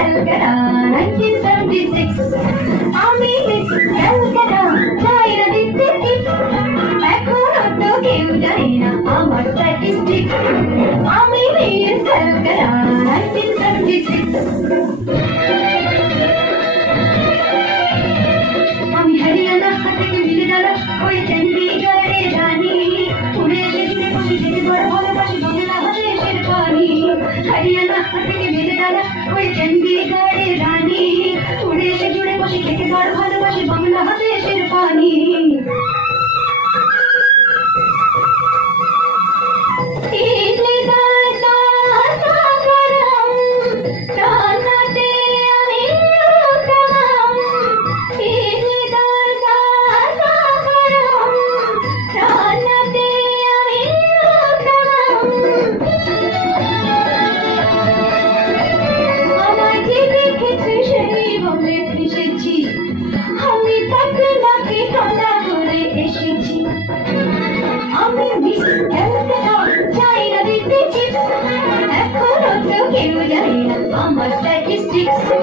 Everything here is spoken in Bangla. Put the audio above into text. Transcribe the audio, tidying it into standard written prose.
ক্যালকাটা 1976 আমি মিস ক্যালকাটা যাই না দিতে টিপ এখনো তো কেউ জানে না আমার স্ট্যাটিস্টিক আমি মিস ক্যালকাটা 1976 আমি হরিয়ানা থেকে মিলে গেলাম ওই চণ্ডীগড়ে রানী উড়ে এসে বসে থেকে বড় ভালোবাসি বাংলা দেশের পানি হরিয়ানা থেকে মিলে গেলাম ওই চণ্ডীগড়ে রানী উড়ে এসে জুড়ে বসে খেতে বড় ভালোবাসি বাংলা দেশের পানি আমি তাকে নাকি কানা করে এসেছি আমি মিস ক্যালকাটা যাই না দিতে চিপ এখনো তো কেউ জানে না আমার স্ট্যাটিস্টিক্স